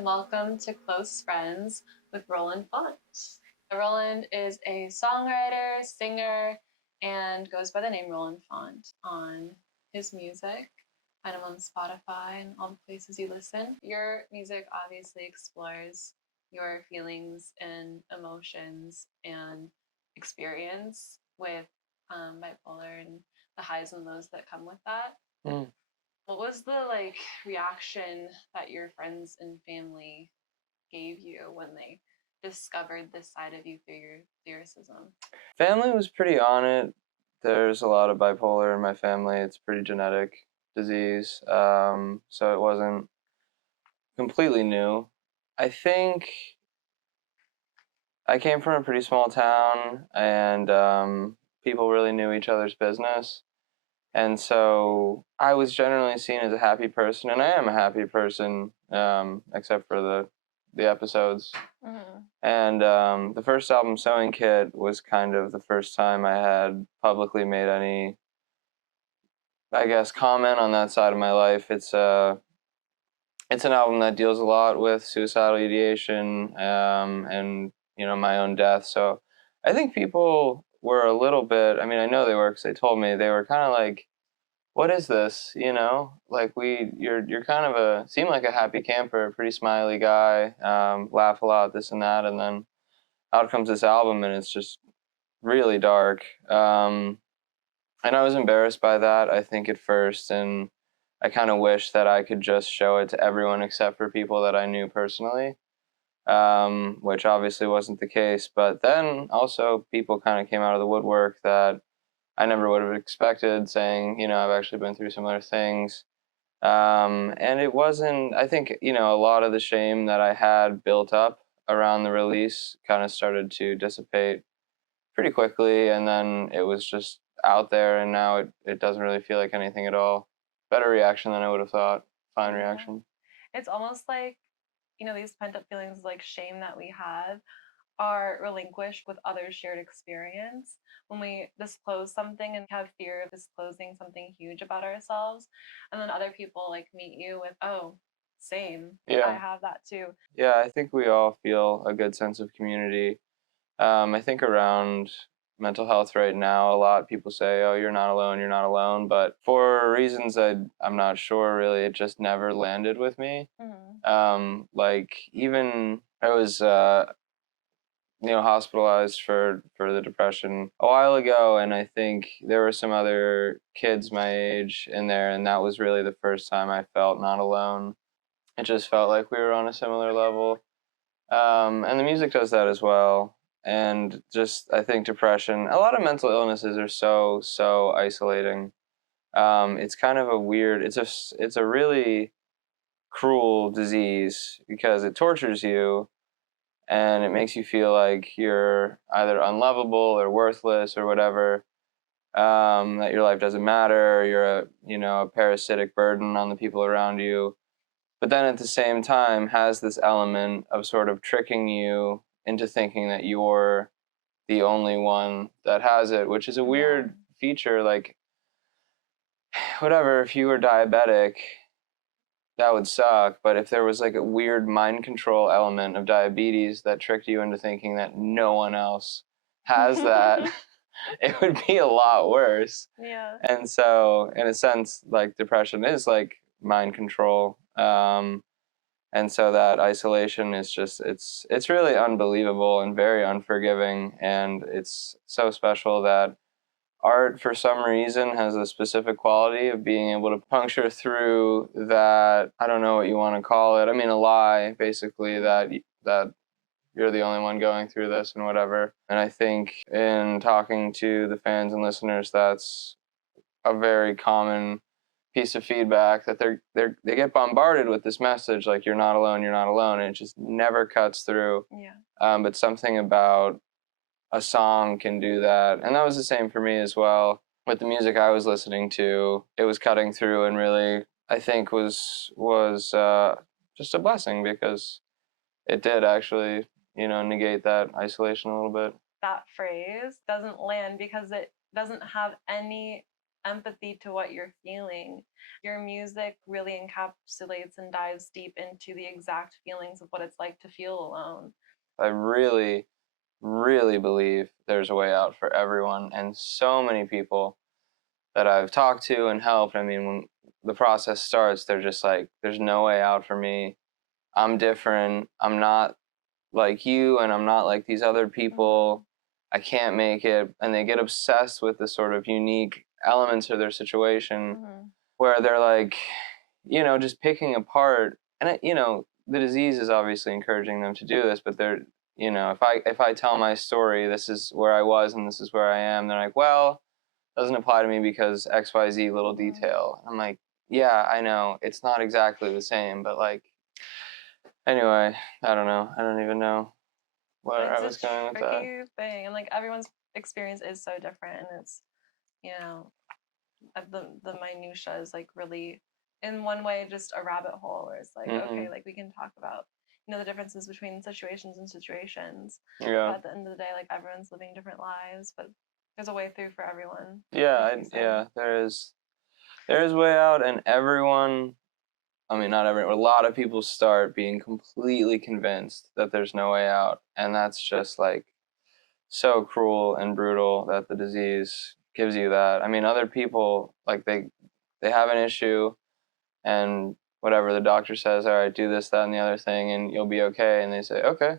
and welcome to Close Friends with Roland Faunte. Roland is a songwriter, singer, and goes by the name Roland Faunte on his music. Find him on Spotify and all the places you listen. Your music obviously explores your feelings and emotions and experience with bipolar and the highs and lows that come with that. What was the reaction that your friends and family gave you when they discovered this side of you through your lyricism? Family was pretty on it. There's a lot of bipolar in my family. It's a pretty genetic disease, so it wasn't completely new. I think I came from a pretty small town, and people really knew each other's business. And so I was generally seen as a happy person, and I am a happy person, except for the episodes. Mm-hmm. And the first album, Sewing Kit, was kind of the first time I had publicly made any, I guess, comment on that side of my life. It's an album that deals a lot with suicidal ideation and my own death. So I think people were a little bit. I mean, I know they were because they told me they were kind of like, "What is this?" Like you're kind of seem like a happy camper, pretty smiley guy, laugh a lot, this and that, and then out comes this album and it's just really dark. And I was embarrassed by that, I think, at first, and I kind of wish that I could just show it to everyone except for people that I knew personally, which obviously wasn't the case. But then also people kind of came out of the woodwork that I never would have expected, saying, I've actually been through similar things. And it wasn't, I think, a lot of the shame that I had built up around the release kind of started to dissipate pretty quickly, and then it was just out there, and now it doesn't really feel like anything at all. Better reaction than I would have thought. Fine reaction. It's almost like, these pent up feelings like shame that we have are relinquished with others' shared experience. When we disclose something and have fear of disclosing something huge about ourselves, and then other people meet you with, oh, same. Yeah. I have that too. Yeah, I think we all feel a good sense of community. I think around mental health right now, a lot of people say, "Oh, you're not alone, you're not alone." But for reasons I'm not sure, really, it just never landed with me. Mm-hmm. Even I was, hospitalized for the depression a while ago, and I think there were some other kids my age in there, and that was really the first time I felt not alone. It just felt like we were on a similar level. And the music does that as well. And just, I think depression, a lot of mental illnesses are so isolating. It's kind of a weird, it's a really cruel disease because it tortures you and it makes you feel like you're either unlovable or worthless or whatever, that your life doesn't matter, you're a parasitic burden on the people around you. But then at the same time has this element of sort of tricking you into thinking that you're the only one that has it, which is a weird feature. Like, whatever, if you were diabetic, that would suck. But if there was like a weird mind control element of diabetes that tricked you into thinking that no one else has that, it would be a lot worse. Yeah. And so, in a sense, like depression is like mind control. And so that isolation is just, it's really unbelievable and very unforgiving. And it's so special that art, for some reason, has a specific quality of being able to puncture through that, I don't know what you want to call it. I mean, a lie, basically, that you're the only one going through this and whatever. And I think in talking to the fans and listeners, that's a very common piece of feedback, that they get bombarded with this message like you're not alone, and it just never cuts through. Yeah. But something about a song can do that, and that was the same for me as well. With the music I was listening to, it was cutting through, and really, I think was just a blessing because it did actually, negate that isolation a little bit. That phrase doesn't land because it doesn't have any empathy to what you're feeling. Your music really encapsulates and dives deep into the exact feelings of what it's like to feel alone. I really, really believe there's a way out for everyone, and so many people that I've talked to and helped, I mean, when the process starts, they're just like, there's no way out for me. I'm different. I'm not like you, and I'm not like these other people. I can't make it. And they get obsessed with the sort of unique elements of their situation where they're like, you know, just picking apart. And, you know, the disease is obviously encouraging them to do this, but they're, you know, if I tell my story, this is where I was and this is where I am, they're like, well, doesn't apply to me because XYZ little detail. I'm like, yeah, I know. It's not exactly the same, but like, anyway, I don't know. I don't even know where I was going with that. It's a tricky thing, and like everyone's experience is so different, and it's, you know, the minutia is like really, in one way, just a rabbit hole where it's like, okay, like we can talk about, you know, the differences between situations and situations. Yeah. But at the end of the day, like everyone's living different lives, but there's a way through for everyone. Yeah, yeah, there is a way out, and everyone, I mean, not everyone, a lot of people start being completely convinced that there's no way out, and that's just like so cruel and brutal that the disease gives you that. I mean, other people, like they have an issue, and whatever the doctor says, all right, do this, that, and the other thing, and you'll be okay, and they say, okay,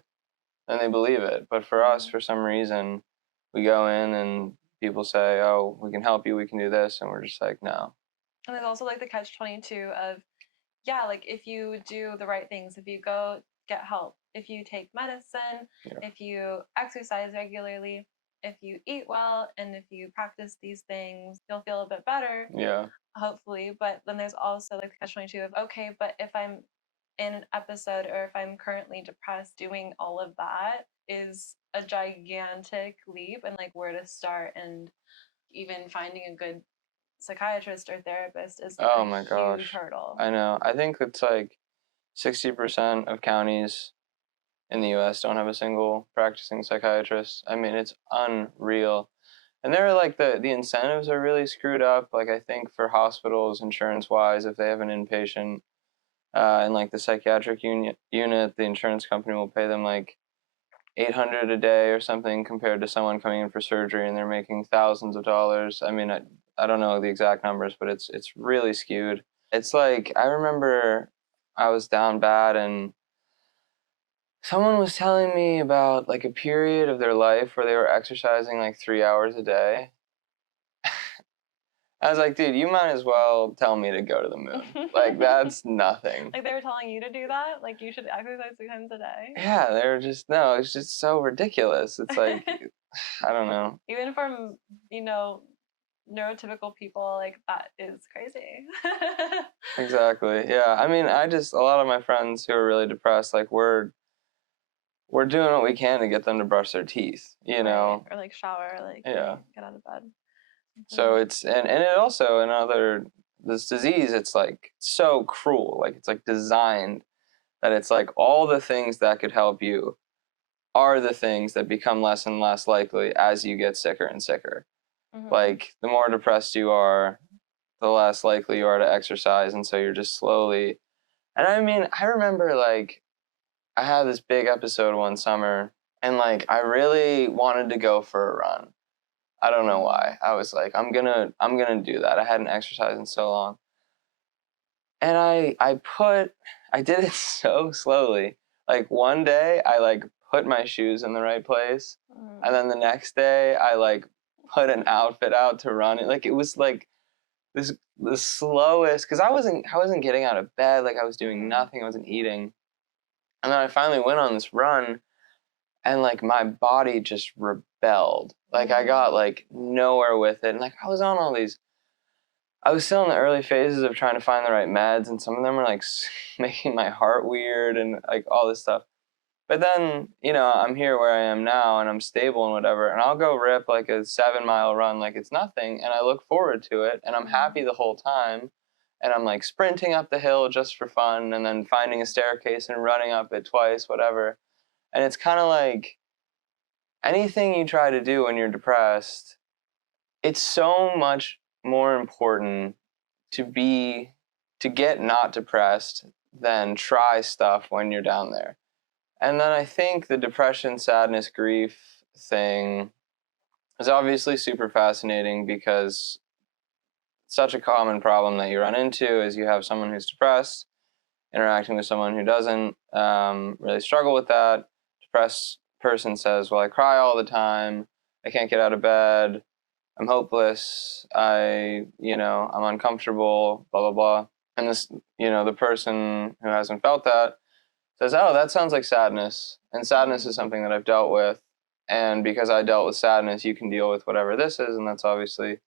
and they believe it. But for us, for some reason, we go in and people say, oh, we can help you, we can do this, and we're just like, no. And there's also like the catch-22 of, yeah, like if you do the right things, if you go get help, if you take medicine, if you exercise regularly, if you eat well, and if you practice these things, you'll feel a bit better. Yeah. Hopefully. But then there's also like the catch-22 of, okay, but if I'm in an episode or if I'm currently depressed, doing all of that is a gigantic leap, and like where to start, and even finding a good psychiatrist or therapist is Oh a my gosh. huge hurdle. I know. I think it's like 60% of counties in the US don't have a single practicing psychiatrist. I mean, it's unreal. And there are like the incentives are really screwed up. Like I think for hospitals, insurance wise, if they have an inpatient in like the psychiatric unit, the insurance company will pay them like $800 a day or something compared to someone coming in for surgery and they're making thousands of dollars. I mean, I don't know the exact numbers, but it's really skewed. It's like I remember I was down bad and someone was telling me about like a period of their life where they were exercising like 3 hours a day. I was like, dude, you might as well tell me to go to the moon. Like, that's nothing. Like they were telling you to do that? Like you should exercise 3 times a day? Yeah, they were just, no, it's just so ridiculous. It's like, I don't know. Even from, you know, neurotypical people, like that is crazy. Exactly. Yeah. I mean, a lot of my friends who are really depressed, like we're doing what we can to get them to brush their teeth, you know? Or like shower, like Yeah. get out of bed. So it's, and it also, this disease, it's like so cruel. Like it's like designed that it's like all the things that could help you are the things that become less and less likely as you get sicker and sicker. Like the more depressed you are, the less likely you are to exercise, and so you're just slowly. And I mean, I remember like I had this big episode one summer, and like I really wanted to go for a run. I don't know why. I was like, I'm gonna do that. I hadn't exercised in so long, and I did it so slowly. Like one day, I like put my shoes in the right place, and then the next day, I like put an outfit out to run. Like it was like the slowest, because I wasn't getting out of bed. Like I was doing nothing. I wasn't eating, and then I finally went on this run, and like my body just rebelled. Like I got like nowhere with it, and like I was on all these. I was still in the early phases of trying to find the right meds, and some of them were like making my heart weird and like all this stuff. But then, you know, I'm here where I am now and I'm stable and whatever, and I'll go rip like a 7 mile run like it's nothing, and I look forward to it, and I'm happy the whole time, and I'm like sprinting up the hill just for fun, and then finding a staircase and running up it twice, whatever. And it's kind of like anything you try to do when you're depressed, it's so much more important to get not depressed than try stuff when you're down there. And then I think the depression, sadness, grief thing is obviously super fascinating because such a common problem that you run into is you have someone who's depressed interacting with someone who doesn't really struggle with that. Depressed person says, well, I cry all the time, I can't get out of bed, I'm hopeless, I'm uncomfortable, blah, blah, blah. And this, the person who hasn't felt that says, oh, that sounds like sadness. And sadness is something that I've dealt with. And because I dealt with sadness, you can deal with whatever this is. And that's obviously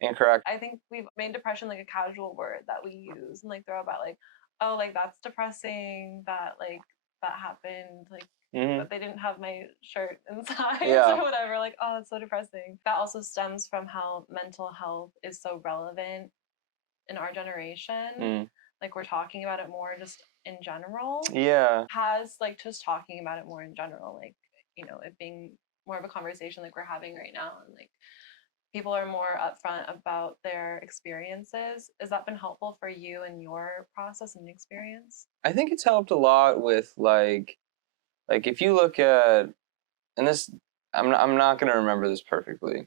incorrect. I think we've made depression like a casual word that we use and like throw about like, oh, like that's depressing, that like that happened, like but they didn't have my shirt inside or whatever. Like, oh, it's so depressing. That also stems from how mental health is so relevant in our generation. Like we're talking about it more just in general. Yeah. Has like just talking about it more in general, like, it being more of a conversation like we're having right now, and like people are more upfront about their experiences. Has that been helpful for you in your process and experience? I think it's helped a lot with like if you look at, and this, I'm not going to remember this perfectly,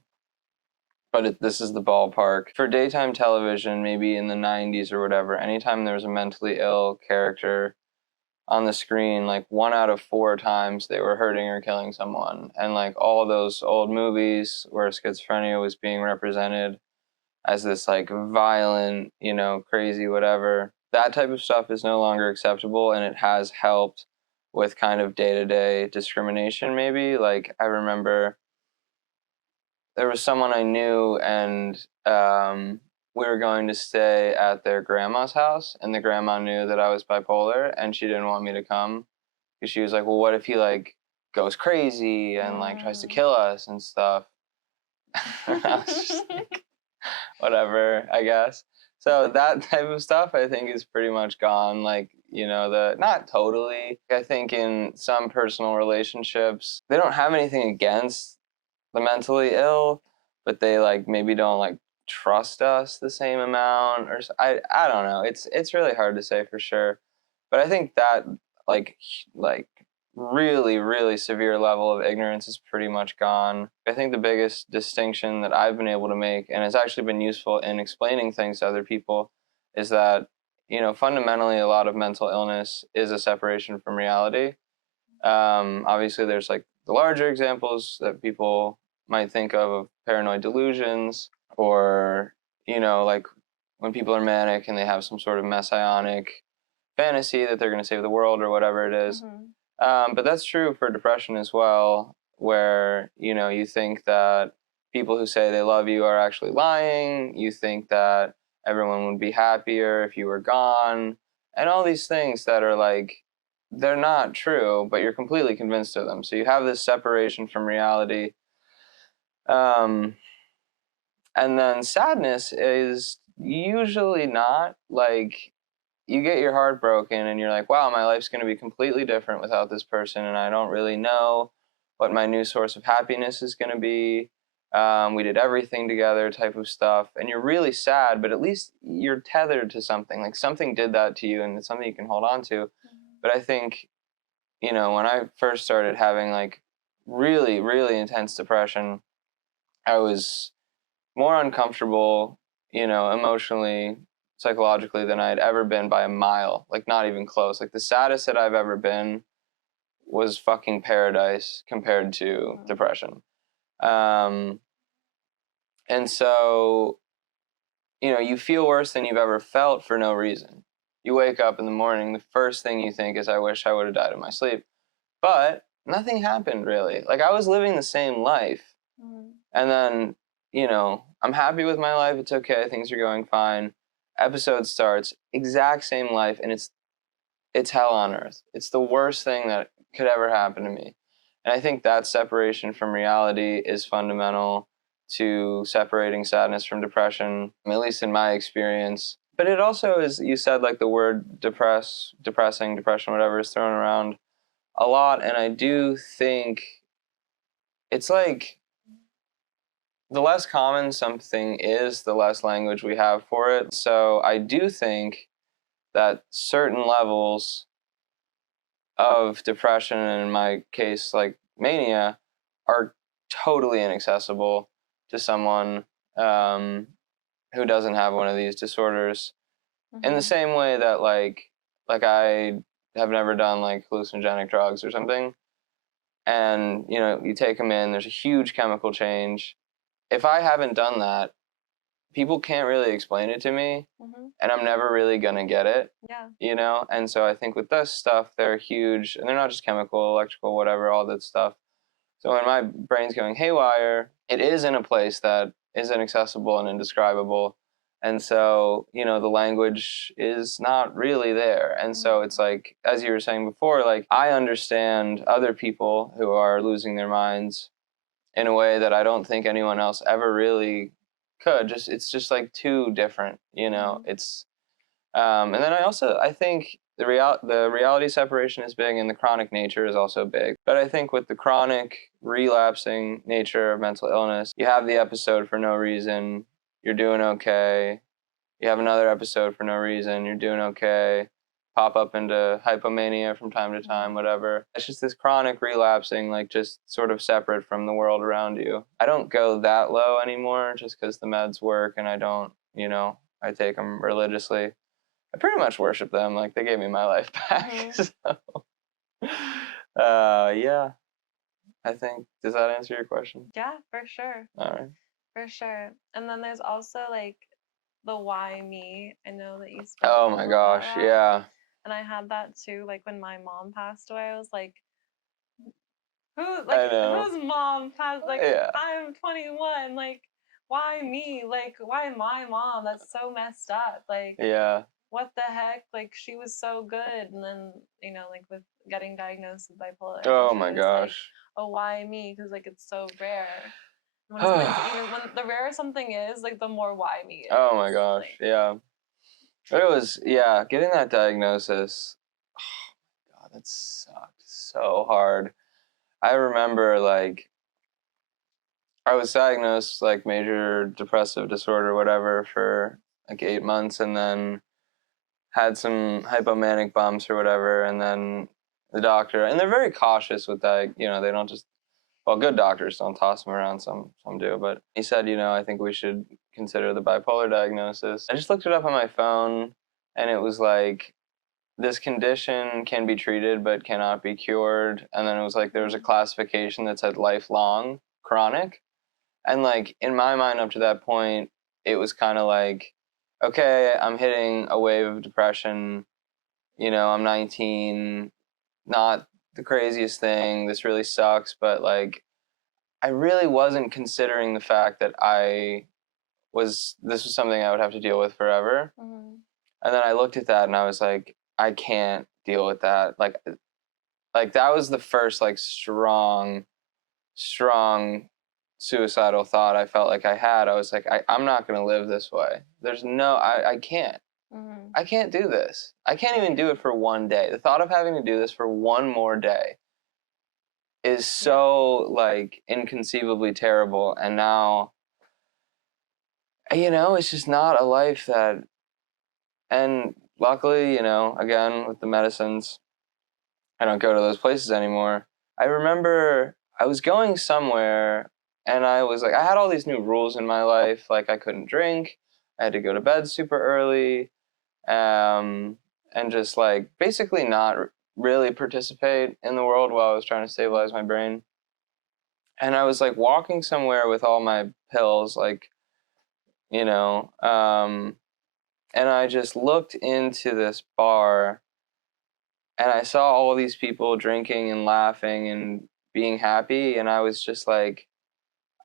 but this is the ballpark. For daytime television, maybe in the 90s or whatever, anytime there was a mentally ill character on the screen, like 1 out of 4 times they were hurting or killing someone. And like all of those old movies where schizophrenia was being represented as this like violent, crazy whatever, that type of stuff is no longer acceptable, and it has helped with kind of day-to-day discrimination maybe. Like I remember there was someone I knew, and we were going to stay at their grandma's house, and the grandma knew that I was bipolar, and she didn't want me to come because she was like, well, what if he like goes crazy and like tries to kill us and stuff? I was just like, whatever, I guess. So that type of stuff I think is pretty much gone. Like, not totally. I think in some personal relationships, they don't have anything against the mentally ill, but they like maybe don't like trust us the same amount, or I don't know. It's really hard to say for sure, but I think that like really really severe level of ignorance is pretty much gone. I think the biggest distinction that I've been able to make, and it's actually been useful in explaining things to other people, is that fundamentally a lot of mental illness is a separation from reality. Obviously there's like the larger examples that people might think of paranoid delusions, or like when people are manic and they have some sort of messianic fantasy that they're going to save the world or whatever it is. But that's true for depression as well, where you think that people who say they love you are actually lying. You think that everyone would be happier if you were gone, and all these things that are like, they're not true, but you're completely convinced of them. So you have this separation from reality. And then sadness is usually not like, you get your heart broken and you're like, wow, my life's going to be completely different without this person, and I don't really know what my new source of happiness is going to be. We did everything together type of stuff, and you're really sad, but at least you're tethered to something. Like something did that to you, and it's something you can hold on to. But I think, when I first started having like really, really intense depression, I was more uncomfortable, emotionally, psychologically than I had ever been by a mile. Like not even close. Like the saddest that I've ever been was fucking paradise compared to depression. And so, you feel worse than you've ever felt for no reason. You wake up in the morning, the first thing you think is, I wish I would have died in my sleep. But nothing happened really. Like I was living the same life. And then, I'm happy with my life. It's okay. Things are going fine. Episode starts, exact same life, and it's hell on earth. It's the worst thing that could ever happen to me. And I think that separation from reality is fundamental to separating sadness from depression, at least in my experience. But it also is, you said like the word depressing, depression, whatever is thrown around a lot. And I do think it's like, the less common something is, the less language we have for it. So I do think that certain levels of depression, and in my case, like mania, are totally inaccessible to someone who doesn't have one of these disorders. In the same way that like I have never done like hallucinogenic drugs or something, and you know, you take them in, there's a huge chemical change. If I haven't done that, people can't really explain it to me, and I'm never really gonna get it. Yeah. You know, and so I think with this stuff, they're huge, and they're not just chemical, electrical, whatever, all that stuff. So when my brain's going haywire, it is in a place that is inaccessible and indescribable. And so, you know, the language is not really there. And so it's like, as you were saying before, like I understand other people who are losing their minds in a way that I don't think anyone else ever really could. It's just like too different, you know. It's and then I think the reality separation is big, and the chronic nature is also big. But I think with the chronic relapsing nature of mental illness, you have the episode for no reason, you're doing okay. You have another episode for no reason, you're doing okay. Pop up into hypomania from time to time, whatever. It's just this chronic relapsing, like just sort of separate from the world around you. I don't go that low anymore just because the meds work, and I don't, you know, I take them religiously. I pretty much worship them. Like they gave me my life back. So, yeah. I think, does that answer your question? Yeah, for sure. All right. For sure. And then there's also like the why me. I know that you spoke Oh my gosh, about. yeah. And I had that too. Like when my mom passed away, I was like, I know. whose mom passed? Like, Yeah. I'm 21. Like, why me? Like, why my mom? That's so messed up. Like, Yeah. what the heck? Like, she was so good. And then, you know, like with getting diagnosed with bipolar, Oh she my was like, gosh. oh, why me? Because like it's so rare. When something's even when the rarer something is, like the more why me it is. Oh my gosh, like, yeah. But it was, yeah, getting that diagnosis, oh God, that sucked so hard. I remember like I was diagnosed like major depressive disorder, whatever, for like 8 months, and then had some hypomanic bumps or whatever, and then the doctor, and they're very cautious with that, you know, they don't just, well, good doctors don't toss them around, some do, but he said, you know, I think we should consider the bipolar diagnosis. I just looked it up on my phone, and it was like, this condition can be treated but cannot be cured, and then it was like there was a classification that said lifelong chronic, and like in my mind up to that point, it was kind of like, okay, I'm hitting a wave of depression. You know, I'm 19, not the craziest thing. This really sucks, but like, I really wasn't considering the fact that this was something I would have to deal with forever. And then I looked at that and I was like, I can't deal with that. Like that was the first like strong suicidal thought I felt like I had. I was like, I'm not going to live this way. There's no, I can't. I can't do this. I can't even do it for one day. The thought of having to do this for one more day is so like inconceivably terrible. And now, you know, it's just not a life that, and luckily, you know, again, with the medicines, I don't go to those places anymore. I remember I was going somewhere, and I was like, I had all these new rules in my life. Like I couldn't drink, I had to go to bed super early, and just like basically not really participate in the world while I was trying to stabilize my brain. And I was like walking somewhere with all my pills, like, you know, and I just looked into this bar, and I saw all these people drinking and laughing and being happy, and I was just like,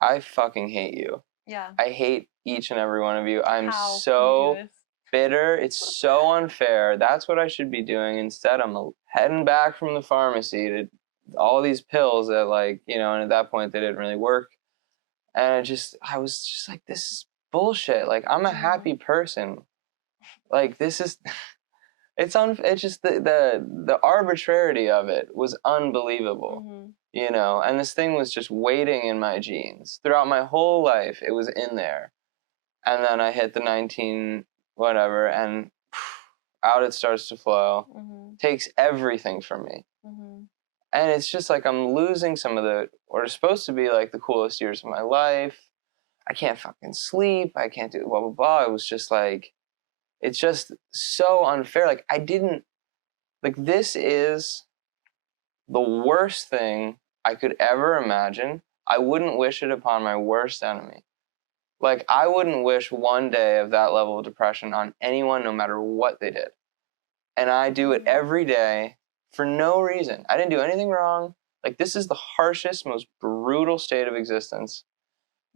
I fucking hate you. yeah. I hate each and every one of you. I'm How so can you do this? bitter. It's so unfair. That's what I should be doing. Instead, I'm heading back from the pharmacy to all these pills that, like, you know, and at that point they didn't really work. And I was just like, this is bullshit. Like, I'm a happy person. Like, this is, it's just the arbitrarity of it was unbelievable. Mm-hmm. You know, and this thing was just waiting in my genes throughout my whole life. It was in there, and then I hit the 19 whatever, and out it starts to flow. Mm-hmm. Takes everything from me, Mm-hmm. and it's just like I'm losing some of the what are supposed to be like the coolest years of my life. I can't fucking sleep. I can't do blah blah blah. It was just like, it's just so unfair. Like I didn't like this is the worst thing I could ever imagine. I wouldn't wish it upon my worst enemy. Like, I wouldn't wish one day of that level of depression on anyone, no matter what they did. And I do it every day for no reason. I didn't do anything wrong. Like, this is the harshest, most brutal state of existence.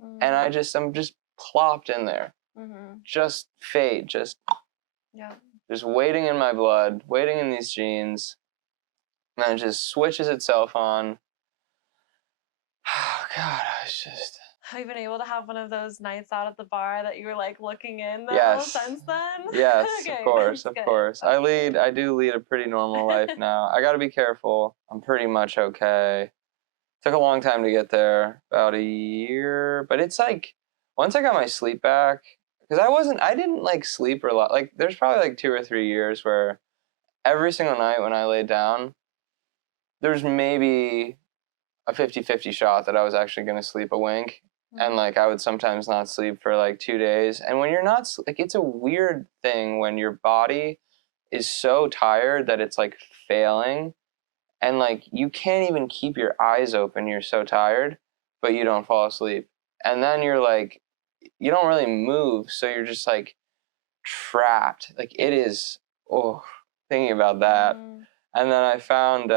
Mm-hmm. And I'm just plopped in there. Mm-hmm. Just fate, just waiting in my blood, waiting in these genes. And then it just switches itself on. Oh, God, I was just... Have you been able to have one of those nights out at the bar that you were like looking in though Yes. since then? Yes, Okay, of course, that's of good. course. That's I do lead a pretty normal life now. I gotta be careful. I'm pretty much okay. Took a long time to get there, about a year. But it's like, once I got my sleep back, because I didn't like sleep a lot. Like, there's probably like 2 or 3 years where every single night when I laid down, there's maybe a 50-50 shot that I was actually gonna sleep a wink. And like I would sometimes not sleep for like 2 days. And when you're not like, it's a weird thing when your body is so tired that it's like failing, and like you can't even keep your eyes open, you're so tired, but you don't fall asleep. And then you're like, you don't really move, so you're just like trapped. Like it is, oh, thinking about that. And then I found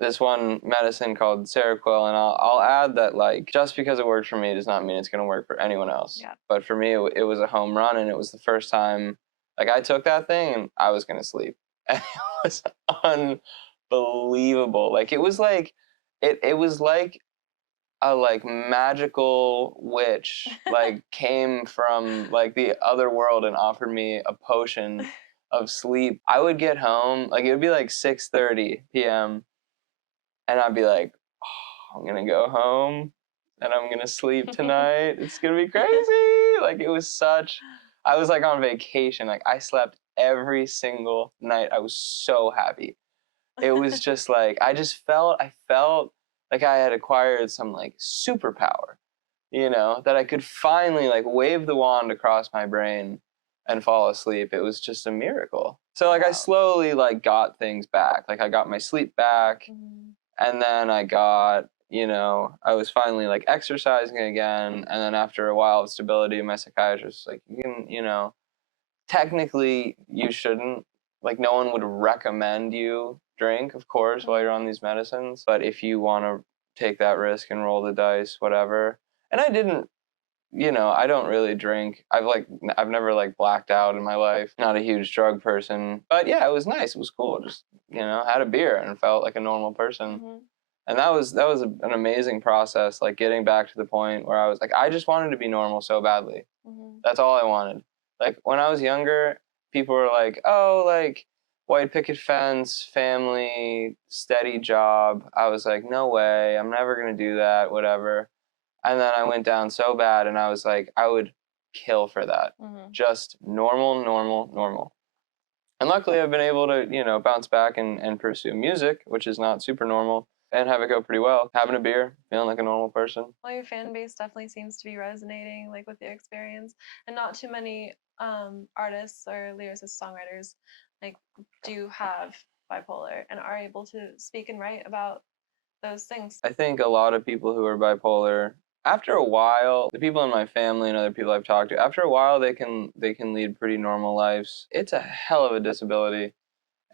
this one medicine called Seroquel, and I'll add that, like, just because it worked for me does not mean it's going to work for anyone else. Yeah. But for me, it was a home run, and it was the first time, like, I took that thing and I was going to sleep. And it was unbelievable. Like, it was like, it was like a, like, magical witch, like, came from, like, the other world and offered me a potion of sleep. I would get home, like, it would be like 6:30 p.m., and I'd be like, oh, I'm gonna go home and I'm gonna sleep tonight. It's gonna be crazy. Like it was I was like on vacation. Like I slept every single night. I was so happy. It was just like, I felt like I had acquired some like superpower, you know, that I could finally like wave the wand across my brain and fall asleep. It was just a miracle. So like I slowly like got things back. Like I got my sleep back. And then I got, you know, I was finally like exercising again. And then after a while of stability, my psychiatrist was like, you can, you know, technically you shouldn't, like no one would recommend you drink, of course, while you're on these medicines. But if you want to take that risk and roll the dice, whatever. And I didn't, you know, I don't really drink. I've never like blacked out in my life. Not a huge drug person. But yeah, it was nice. It was cool. Just, you know, had a beer and felt like a normal person. And that was an amazing process, like getting back to the point where I was like, I just wanted to be normal so badly. That's all I wanted. Like when I was younger, people were like, oh, like white picket fence, family, steady job. I was like, no way, I'm never gonna do that, whatever. And then I went down so bad, and I was like, I would kill for that. Just normal, normal, normal. And luckily, I've been able to, you know, bounce back and pursue music, which is not super normal, and have it go pretty well. Having a beer, feeling like a normal person. Well, your fan base definitely seems to be resonating, like with your experience, and not too many artists or lyricist songwriters like do have bipolar and are able to speak and write about those things. I think a lot of people who are bipolar, after a while, the people in my family and other people I've talked to, after a while they can lead pretty normal lives. It's a hell of a disability,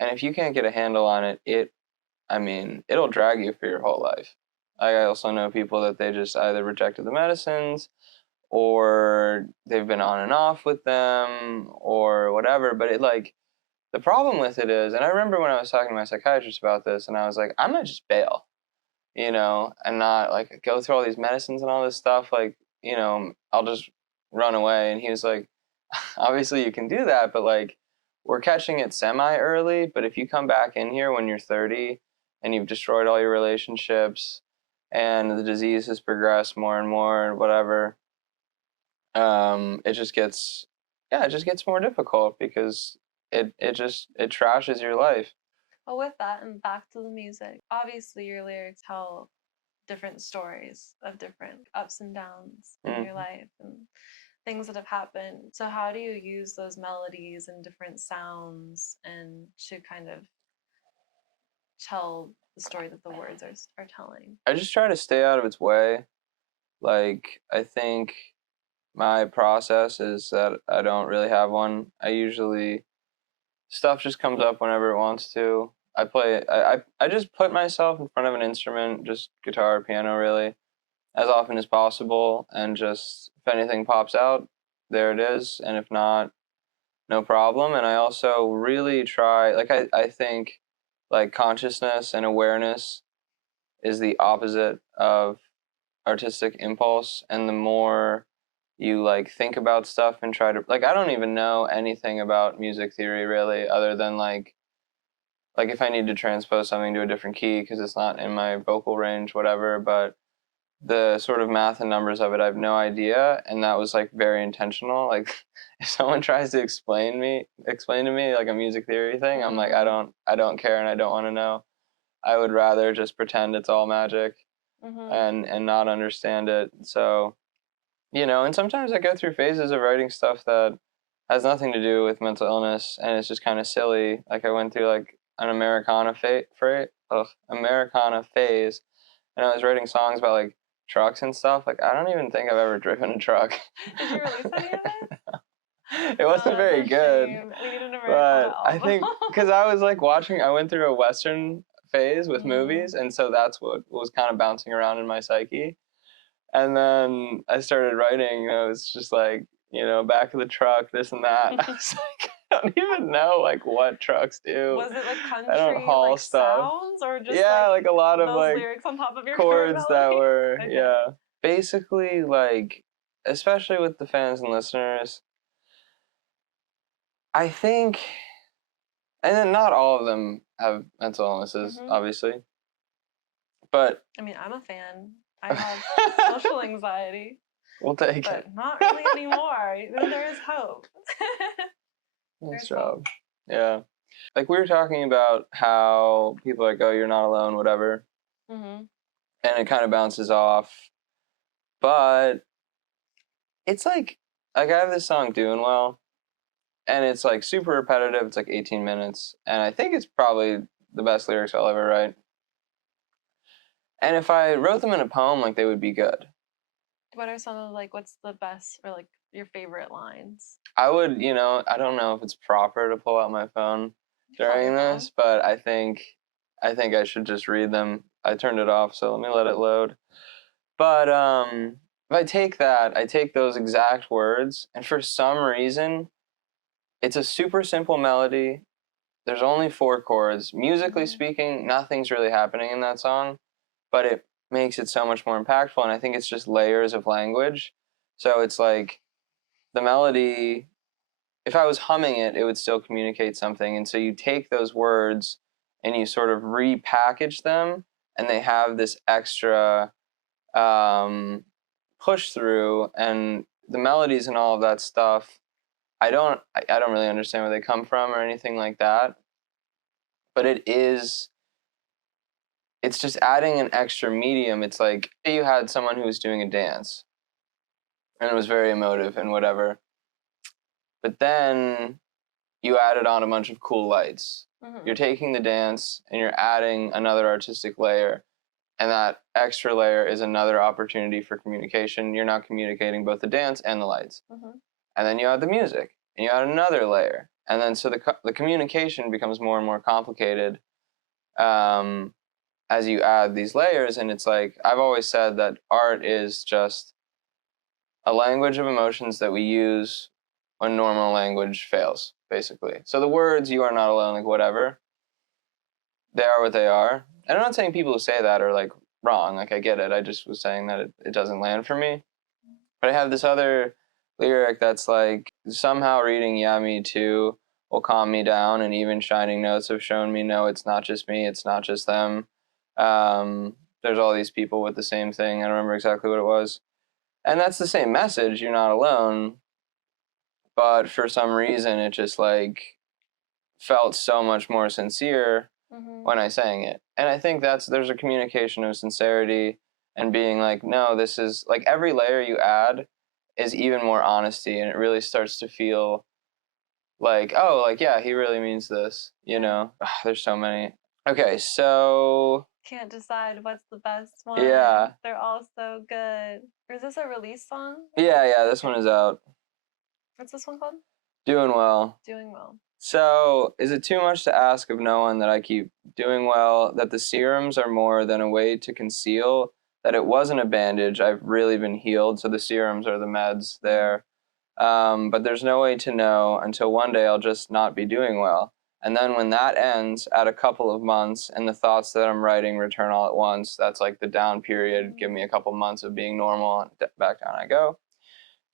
and if you can't get a handle on it, it'll drag you for your whole life. I also know people that they just either rejected the medicines, or they've been on and off with them, or whatever. But the problem with it is, and I remember when I was talking to my psychiatrist about this, and I was like, I might just bail, you know, and not like go through all these medicines and all this stuff. Like, you know, I'll just run away. And he was like, obviously you can do that, but like, we're catching it semi-early, but if you come back in here when you're 30 and you've destroyed all your relationships and the disease has progressed more and more and whatever, it just gets, yeah, it just gets more difficult because it trashes your life. Well, with that, and back to the music, obviously your lyrics tell different stories of different ups and downs in your life and things that have happened. So how do you use those melodies and different sounds and to kind of tell the story that the words are telling? I just try to stay out of its way. Like, I think my process is that I don't really have one. I usually, stuff just comes up whenever it wants to. I just put myself in front of an instrument, just guitar or piano really, as often as possible, and just, if anything pops out, there it is, and if not, no problem. And I also really try, like, I think, like, consciousness and awareness is the opposite of artistic impulse, and the more you, like, think about stuff and try to, like, I don't even know anything about music theory really, other than like if I need to transpose something to a different key because it's not in my vocal range, whatever, but the sort of math and numbers of it, I have no idea, and that was, like, very intentional. Like, if someone tries to explain to me like a music theory thing, I'm like, I don't care and I don't want to know. I would rather just pretend it's all magic and not understand it. So, you know, and sometimes I go through phases of writing stuff that has nothing to do with mental illness, and it's just kind of silly. Like, I went through, like, an Americana phase, and I was writing songs about, like, trucks and stuff. Like, I don't even think I've ever driven a truck. Did you release any of it? It wasn't very good. We need an Americana But I album. think, because I was, like, I went through a Western phase with movies, and so that's what was kind of bouncing around in my psyche. And then I started writing, you know, it's just like, you know, back of the truck, this and that. I was like, I don't even know, like, what trucks do. Was it like country, I don't haul like stuff. sounds, or just Yeah, like a lot of those like lyrics on top of your chords that were, Okay. yeah. Basically, like, especially with the fans and listeners, I think, and then not all of them have mental illnesses, obviously, but I mean, I'm a fan. I have social anxiety. We'll take but it. Not really anymore. There is hope. Nice job. Yeah. Like, we were talking about how people are like, oh, you're not alone, whatever. And it kind of bounces off. But it's like I have this song, Doing Well, and it's, like, super repetitive. It's like 18 minutes. And I think it's probably the best lyrics I'll ever write. And if I wrote them in a poem, like, they would be good. What are some of, like, what's the best or, like, your favorite lines? I would, you know, I don't know if it's proper to pull out my phone during this, but I think I should just read them. I turned it off, so let me let it load. But if I take those exact words, and for some reason, it's a super simple melody. There's only 4 chords. Musically speaking, nothing's really happening in that song, but it makes it so much more impactful, and I think it's just layers of language. So it's like the melody, if I was humming it, it would still communicate something. And so you take those words and you sort of repackage them, and they have this extra push through, and the melodies and all of that stuff. I don't really understand where they come from or anything like that, but it's just adding an extra medium. It's like, say you had someone who was doing a dance, and it was very emotive and whatever, but then you added on a bunch of cool lights. You're taking the dance and you're adding another artistic layer, and that extra layer is another opportunity for communication. You're now communicating both the dance and the lights. And then you add the music, and you add another layer. And then so the communication becomes more and more complicated as you add these layers. And it's like, I've always said that art is just a language of emotions that we use when normal language fails, basically. So the words, you are not alone, like, whatever, they are what they are. And I'm not saying people who say that are, like, wrong. Like, I get it. I just was saying that it doesn't land for me. But I have this other lyric that's like, somehow reading Yeah, Me Too will calm me down, and even shining notes have shown me, no, it's not just me, it's not just them. There's all these people with the same thing. I don't remember exactly what it was. And that's the same message, you're not alone. But for some reason, it just like felt so much more sincere when I sang it. And I think there's a communication of sincerity and being like, no, this is like every layer you add is even more honesty, and it really starts to feel like, oh, like, yeah, he really means this, you know? Ugh, there's so many. Okay, so Can't decide what's the best one. yeah. They're all so good. Is this a release song? Yeah, this one is out. What's this one called? Doing Well. Doing Well. So, is it too much to ask of no one that I keep doing well, that the serums are more than a way to conceal that it wasn't a bandage, I've really been healed, so the serums are the meds there. But there's no way to know until one day I'll just not be doing well. And then when that ends, at a couple of months, and the thoughts that I'm writing return all at once, that's like the down period, give me a couple months of being normal, and back down I go.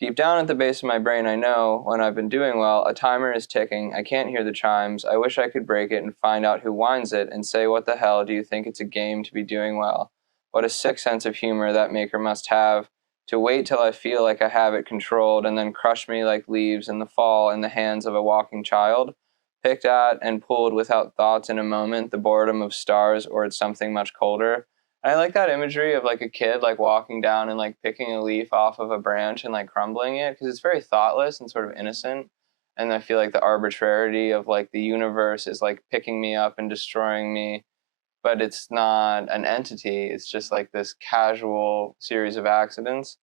Deep down at the base of my brain, I know, when I've been doing well, a timer is ticking, I can't hear the chimes, I wish I could break it and find out who winds it, and say, what the hell, do you think it's a game to be doing well? What a sick sense of humor that maker must have, to wait till I feel like I have it controlled, and then crush me like leaves in the fall in the hands of a walking child, picked at and pulled without thoughts in a moment, the boredom of stars, or it's something much colder. I like that imagery of like a kid like walking down and like picking a leaf off of a branch and like crumbling it, because it's very thoughtless and sort of innocent. And I feel like the arbitrarity of like the universe is like picking me up and destroying me, but it's not an entity. It's just like this casual series of accidents.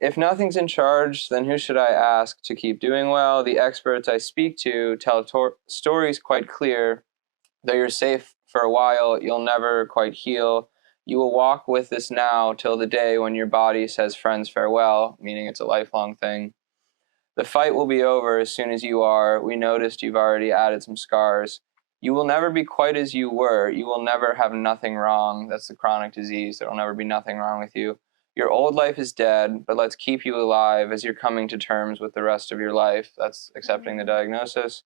If nothing's in charge, then who should I ask to keep doing well? The experts I speak to tell stories quite clear. Though you're safe for a while, you'll never quite heal. You will walk with this now till the day when your body says friends farewell, meaning it's a lifelong thing. The fight will be over as soon as you are. We noticed you've already added some scars. You will never be quite as you were. You will never have nothing wrong. That's the chronic disease. There will never be nothing wrong with you. Your old life is dead, but let's keep you alive as you're coming to terms with the rest of your life. That's accepting the diagnosis.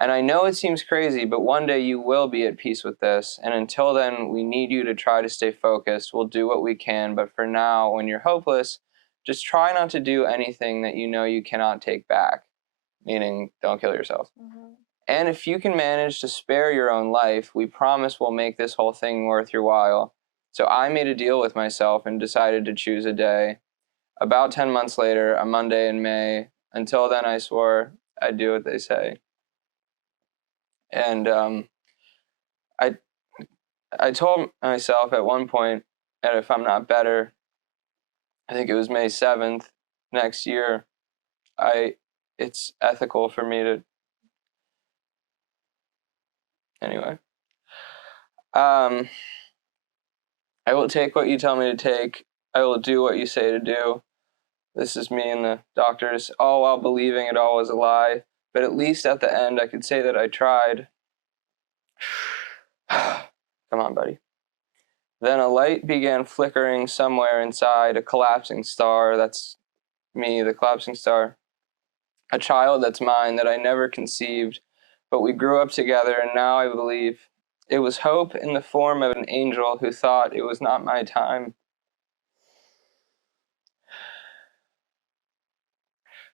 And I know it seems crazy, but one day you will be at peace with this. And until then, we need you to try to stay focused. We'll do what we can, but for now, when you're hopeless, just try not to do anything that you know you cannot take back, meaning don't kill yourself. And if you can manage to spare your own life, we promise we'll make this whole thing worth your while. So I made a deal with myself and decided to choose a day. About 10 months later, a Monday in May. Until then, I swore I'd do what they say. And I told myself at one point that if I'm not better, I think it was May 7th next year, it's ethical for me to, anyway. I will take what you tell me to take. I will do what you say to do. This is me and the doctors, all while believing it all was a lie. But at least at the end, I could say that I tried. Come on, buddy. Then a light began flickering somewhere inside, a collapsing star. That's me, the collapsing star. A child that's mine that I never conceived, but we grew up together, and now I believe. It was hope in the form of an angel who thought it was not my time.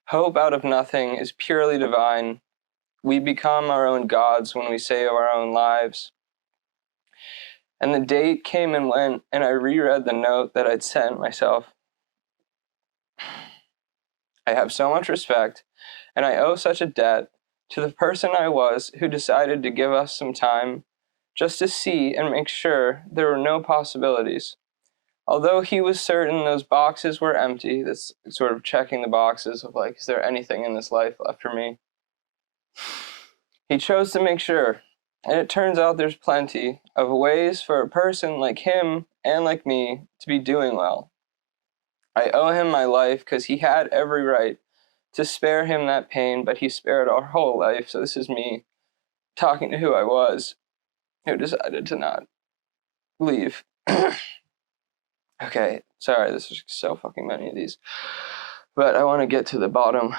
Hope out of nothing is purely divine. We become our own gods when we save our own lives. And the date came and went, and I reread the note that I'd sent myself. I have so much respect, and I owe such a debt to the person I was who decided to give us some time just to see and make sure there were no possibilities. Although he was certain those boxes were empty, that's sort of checking the boxes of like, is there anything in this life left for me? He chose to make sure. And it turns out there's plenty of ways for a person like him and like me to be doing well. I owe him my life because he had every right to spare him that pain, but he spared our whole life. So this is me talking to who I was, who decided to not leave. Okay, sorry, this is so fucking many of these. But I want to get to the bottom.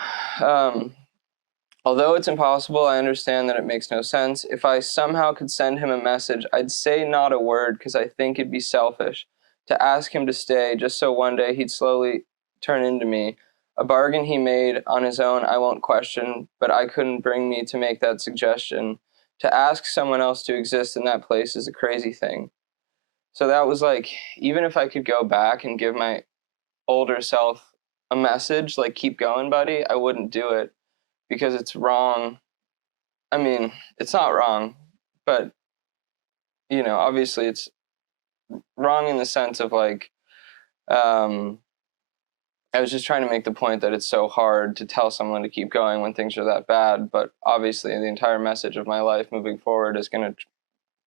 Although it's impossible, I understand that it makes no sense. If I somehow could send him a message, I'd say not a word because I think it'd be selfish to ask him to stay just so one day he'd slowly turn into me. A bargain he made on his own I won't question, but I couldn't bring me to make that suggestion. To ask someone else to exist in that place is a crazy thing. So that was like, even if I could go back and give my older self a message, like, keep going, buddy, I wouldn't do it because it's wrong. I mean, it's not wrong, but, you know, obviously it's wrong in the sense of, like, I was just trying to make the point that it's so hard to tell someone to keep going when things are that bad, but obviously the entire message of my life moving forward is going to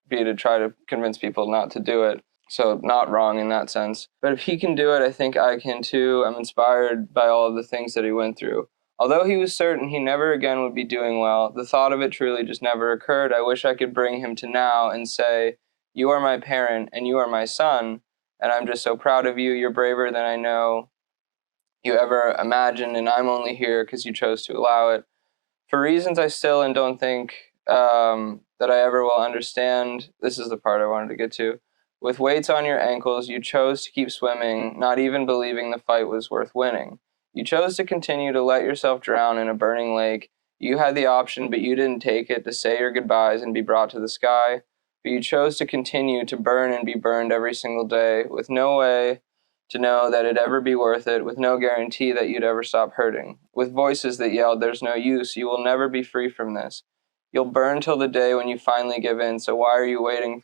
be to try to convince people not to do it. So not wrong in that sense. But if he can do it, I think I can too. I'm inspired by all of the things that he went through. Although he was certain he never again would be doing well, the thought of it truly just never occurred. I wish I could bring him to now and say, you are my parent and you are my son, and I'm just so proud of you. You're braver than I know you ever imagined, and I'm only here because you chose to allow it. For reasons I still and don't think that I ever will understand, this is the part I wanted to get to. With weights on your ankles, you chose to keep swimming, not even believing the fight was worth winning. You chose to continue to let yourself drown in a burning lake. You had the option, but you didn't take it, to say your goodbyes and be brought to the sky. But you chose to continue to burn and be burned every single day, with no way to know that it'd ever be worth it, with no guarantee that you'd ever stop hurting. With voices that yelled, there's no use, you will never be free from this. You'll burn till the day when you finally give in, so why are you waiting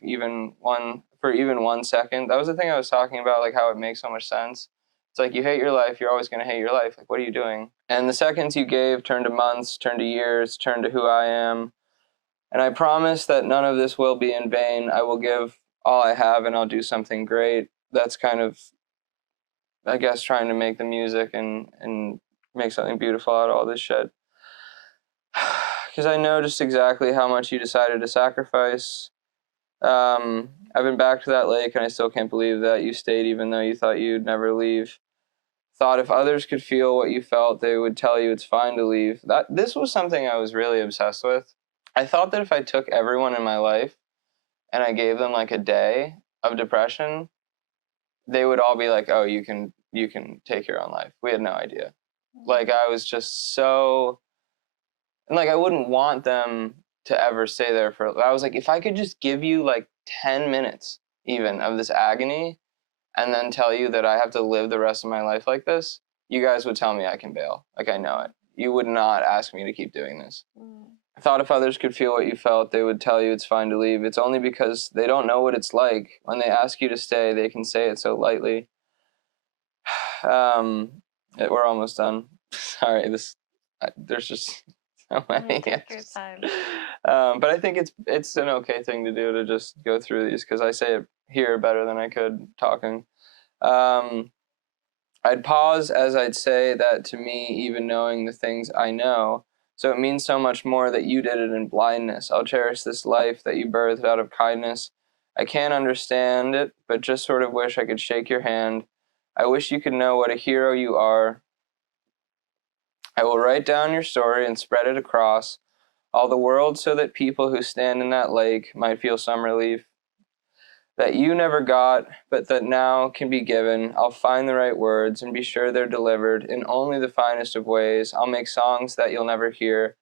for even 1 second? That was the thing I was talking about, like how it makes so much sense. It's like, you hate your life, you're always going to hate your life. Like, what are you doing? And the seconds you gave turned to months, turned to years, turned to who I am. And I promise that none of this will be in vain. I will give all I have and I'll do something great. That's kind of, I guess, trying to make the music and make something beautiful out of all this shit. Because I know just exactly how much you decided to sacrifice. I've been back to that lake and I still can't believe that you stayed even though you thought you'd never leave. Thought if others could feel what you felt, they would tell you it's fine to leave. This was something I was really obsessed with. I thought that if I took everyone in my life and I gave them like a day of depression, they would all be like, oh, you can take your own life. We had no idea. Like, I was just so, and like, I wouldn't want them to ever stay there for, I was like, if I could just give you like 10 minutes even of this agony and then tell you that I have to live the rest of my life like this, you guys would tell me I can bail. Like, I know it. You would not ask me to keep doing this. I thought if others could feel what you felt, they would tell you it's fine to leave. It's only because they don't know what it's like. When they ask you to stay, they can say it so lightly. We're almost done. Sorry, there's just so many. Take your time. But I think it's an okay thing to do, to just go through these, because I say it here better than I could talking. I'd pause as I'd say that to me, even knowing the things I know. So it means so much more that you did it in blindness. I'll cherish this life that you birthed out of kindness. I can't understand it, but just sort of wish I could shake your hand. I wish you could know what a hero you are. I will write down your story and spread it across all the world so that people who stand in that lake might feel some relief that you never got, but that now can be given. I'll find the right words and be sure they're delivered in only the finest of ways. I'll make songs that you'll never hear.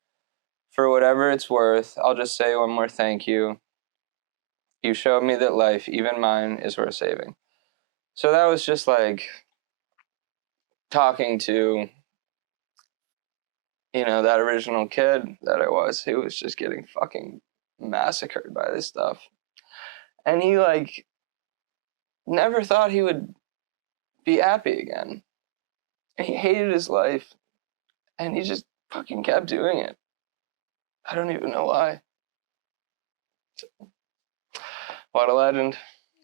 For whatever it's worth, I'll just say one more thank you. You showed me that life, even mine, is worth saving. So that was just like talking to, you know, that original kid that I was, who was just getting fucking massacred by this stuff. And he, like, never thought he would be happy again. And he hated his life. And he just fucking kept doing it. I don't even know why. What a legend.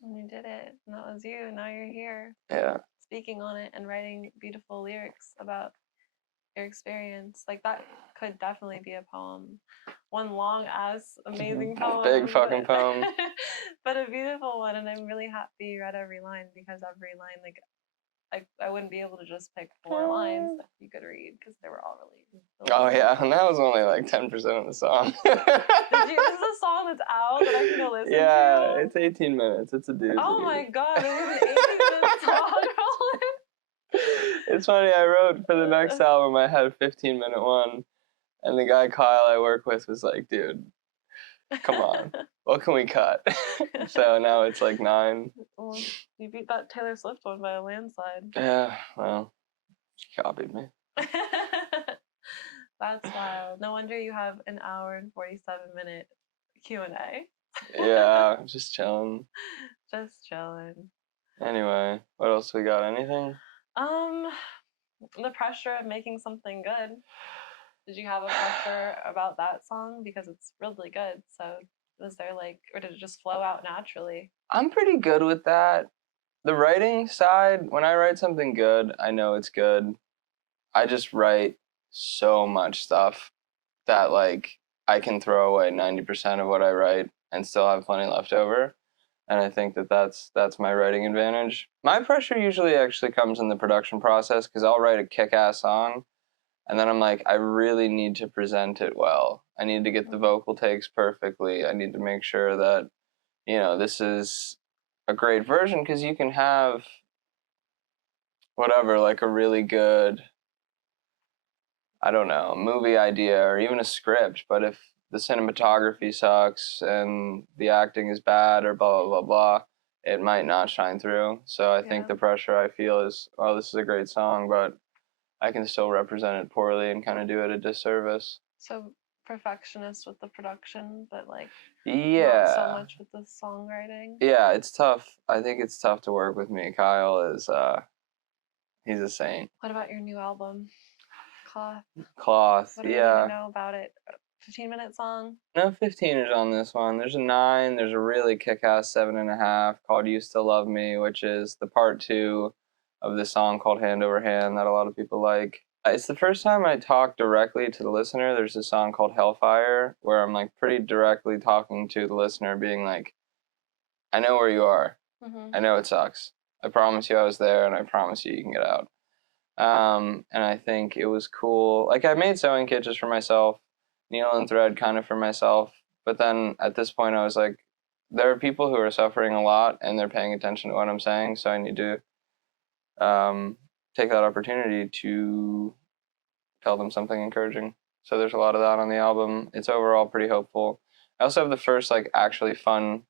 And you did it. And that was you. Now you're here. Yeah. Speaking on it and writing beautiful lyrics about your experience. Like, that could definitely be a poem. One long ass amazing poem. Big fucking poem. But a beautiful one, and I'm really happy you read every line, because every line, like, I wouldn't be able to just pick 4 lines that you could read because they were all really. Oh yeah, and that was only like 10% of the song. This is a song that's out that I can go listen to? Yeah, it's 18 minutes. It's a doozy. Oh my god, this is an 18-minute song. It's funny, I wrote for the next album, I had a 15-minute one, and the guy Kyle I work with was like, dude, come on, what can we cut? So now it's like 9. Well, you beat that Taylor Swift one by a landslide. Yeah, well, she copied me. That's wild. No wonder you have an hour and 47-minute Q&A. Yeah, just chilling. Just chilling. Anyway, what else we got? Anything? The pressure of making something good. Did you have a pressure about that song? Because it's really good. So was there like, or did it just flow out naturally? I'm pretty good with that. The writing side, when I write something good, I know it's good. I just write so much stuff that like I can throw away 90% of what I write and still have plenty left over. And I think that that's my writing advantage. My pressure usually actually comes in the production process because I'll write a kick-ass song and then I'm like, I really need to present it well. I need to get the vocal takes perfectly. I need to make sure that, you know, this is a great version because you can have whatever, like a really good, I don't know, movie idea or even a script, but if the cinematography sucks and the acting is bad or blah, blah, blah, blah, it might not shine through. So I think the pressure I feel is, oh, this is a great song, but I can still represent it poorly and kind of do it a disservice. So perfectionist with the production, but like not so much with the songwriting. Yeah, it's tough. I think it's tough to work with me. Kyle is, he's a saint. What about your new album, Cloth? Cloth, what do we need to know about it? 15-minute song? No 15 is on this one. There's a 9. There's a really kick-ass 7.5 called "You Still Love Me," which is the part 2 of the song called "Hand Over Hand" that a lot of people like. It's the first time I talk directly to the listener. There's a song called "Hellfire" where I'm like pretty directly talking to the listener, being like, "I know where you are. I know it sucks. I promise you I was there, and I promise you can get out." And I think it was cool. Like I made Sewing Kit just for myself. Needle and thread kind of for myself, but then at this point I was like, there are people who are suffering a lot and they're paying attention to what I'm saying, so I need to take that opportunity to tell them something encouraging. So there's a lot of that on the album. It's overall pretty hopeful. I also have the first like actually fun, I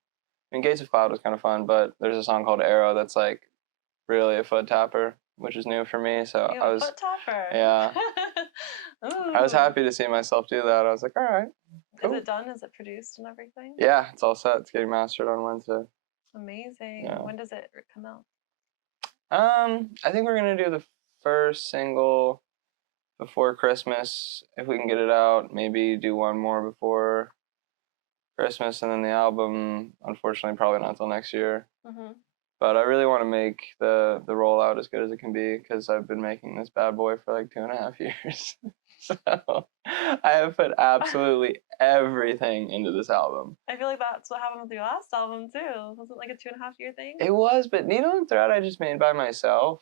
mean Gates of Cloud was kind of fun, but there's a song called Arrow that's like really a foot tapper, which is new for me, so I was foot tapper. Yeah. I was happy to see myself do that. I was like, all right. Cool. Is it done? Is it produced and everything? Yeah, it's all set. It's getting mastered on Wednesday. Amazing. Yeah. When does it come out? I think we're gonna do the first single before Christmas if we can get it out. Maybe do one more before Christmas, and then the album, unfortunately, probably not until next year. But I really want to make the rollout as good as it can be because I've been making this bad boy for like 2.5 years. So I have put absolutely everything into this album. I feel like that's what happened with your last album too. Was it like a 2.5-year thing? It was, but Needle and Thread I just made by myself.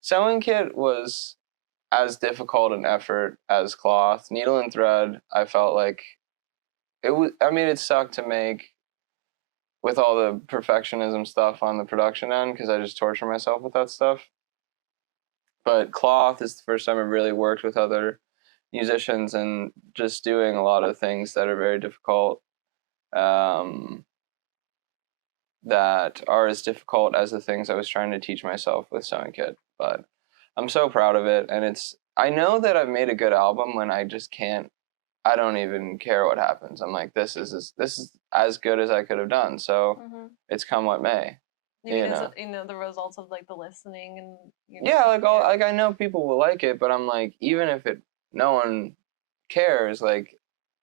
Sewing Kit was as difficult an effort as Cloth. Needle and Thread, I felt like it was. I mean, it sucked to make with all the perfectionism stuff on the production end because I just torture myself with that stuff. But Cloth is the first time I've really worked with other musicians and just doing a lot of things that are very difficult, that are as difficult as the things I was trying to teach myself with Sewing Kit. But I'm so proud of it, and I know that I've made a good album when I just can't. I don't even care what happens. I'm like, this is as good as I could have done. So it's come what may. You know the results of like the listening and yeah, like I know people will like it, but I'm like, even if no one cares, like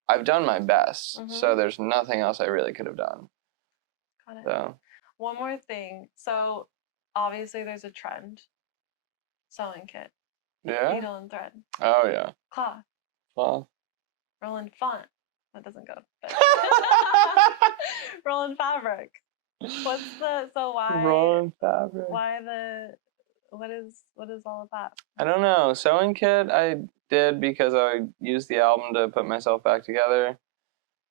I've done my best, so there's nothing else I really could have done. Got it. So one more thing. So obviously there's a trend. Sewing Kit. Yeah. Needle and thread. Oh yeah. Cloth. Cloth. Roland Faunte. That doesn't go. But Roland fabric. Why? Roland fabric. Why the what is all of that? I don't know. Sewing Kit I did because I used the album to put myself back together.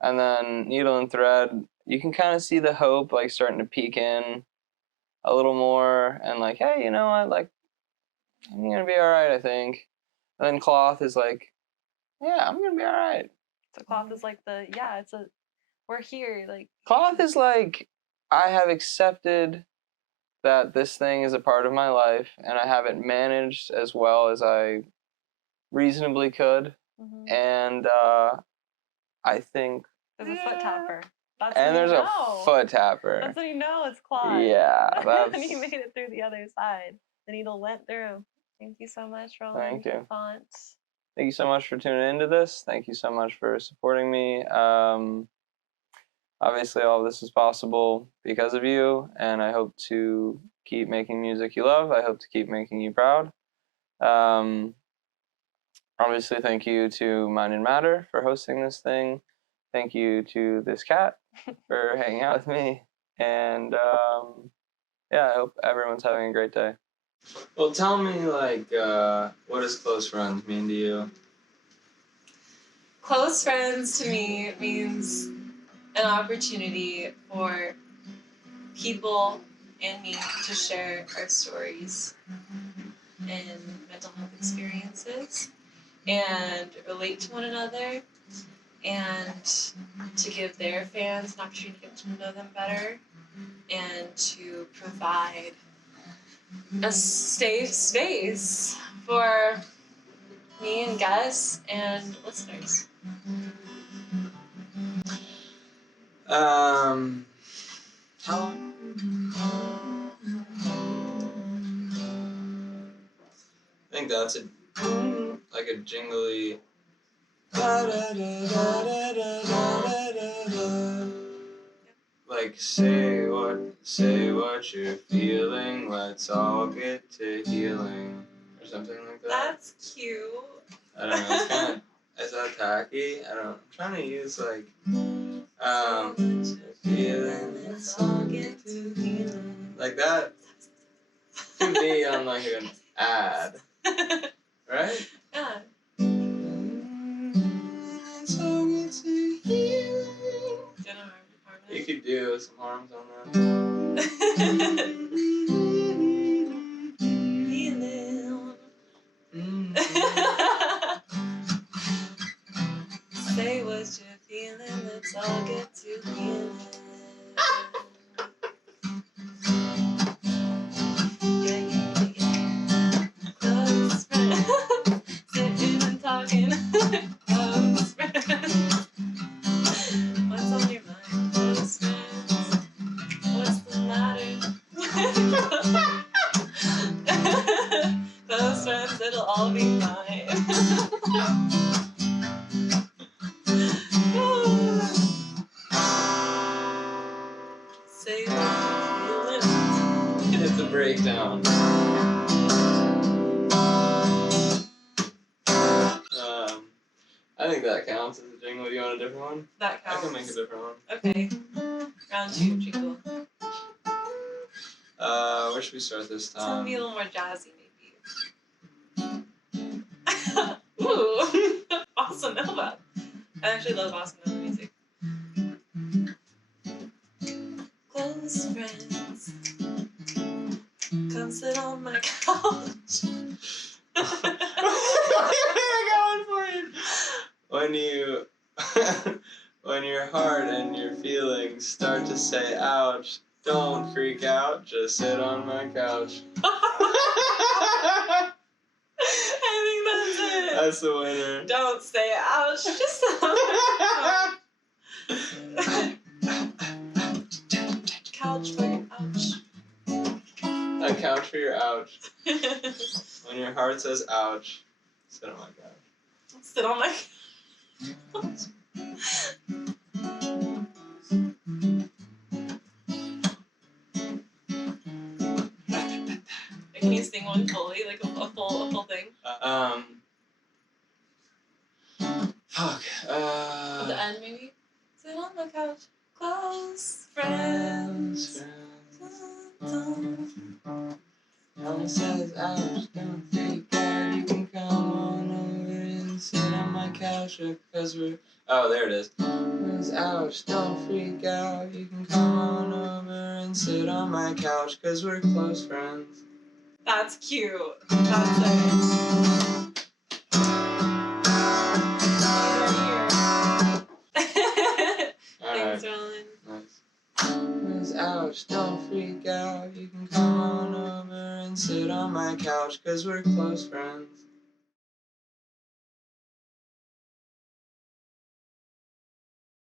And then Needle and Thread, you can kind of see the hope like starting to peek in a little more and like, hey, you know what, like I'm gonna be alright, I think. And then Cloth is like, yeah, I'm gonna be alright. So Cloth is like we're here, like Cloth is like, I have accepted that this thing is a part of my life and I haven't managed as well as I reasonably could. Mm-hmm. And I think there's a foot tapper. That's and there's a foot That's tapper. when you know it's Cloth. Yeah, that's... And you made it through the other side. The needle went through. Thank you so much, Roland Faunte. Thank you so much for tuning into this. Thank you so much for supporting me. Obviously, all of this is possible because of you, and I hope to keep making music you love. I hope to keep making you proud. Obviously, thank you to Mind and Matter for hosting this thing. Thank you to this cat for hanging out with me. And yeah, I hope everyone's having a great day. Well, tell me, like, what does close friends mean to you? Close friends to me means an opportunity for people and me to share our stories and mental health experiences and relate to one another and to give their fans an opportunity to get to know them better and to provide a safe space for me and guests and listeners. How I think that's like a jingly. Like say what you're feeling. Let's all get to healing, or something like that. That's cute. I don't know. It's kind of, is that tacky? I don't. I'm trying to use like feeling. Let's all get to healing. Like that could be on like an ad, right? Yeah. You could do some arms on that. Say what you're feeling, let's all get to feeling. Yeah. Close friends, sitting and talking. Close friends. What's on your mind? Close friends. What's the matter? Close friends, it'll all be fine. Say what you're feeling. It's a breakdown. I think that counts as a jingle. Do you want a different one? That counts. I can make a different one. Okay. Round 2, jingle. Where should we start this time? It's gonna be a little more jazzy, maybe. Ooh, bossa nova. I actually love bossa nova music. Close friends, come sit on my couch. Going for it. When your heart and your feelings start to say ouch, don't freak out, just sit on my couch. I think that's it. That's the winner. Don't say ouch, just sit on my couch. Couch for your ouch. A couch for your ouch. When your heart says ouch, sit on my couch. Sit on my couch. Can you sing one fully, like a full thing? Fuck. At the end, maybe. Sit on the couch, close friends. It says, ouch, don't freak out. You can come on over and sit on my couch because we're. Oh, there it is. It says, ouch, don't freak out. You can come on over and sit on my couch because we're close friends. That's cute. That's it. Thanks, Roland. Nice. Ouch, don't freak out. You can come on over and sit on my couch because we're close friends.